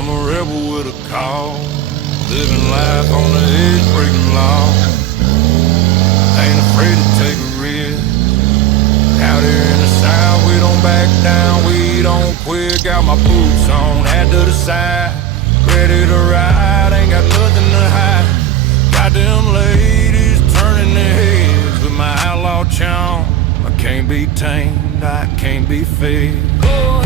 I'm a rebel with a cause, living life on the edge, breaking laws. Ain't afraid to take a risk. Out here in the South, we don't back down, we don't quit. Got my boots on, head to the side, ready to ride, ain't got nothing to hide. Got them ladies turning their heads with my outlaw charm. I can't be tamed, I can't be fed.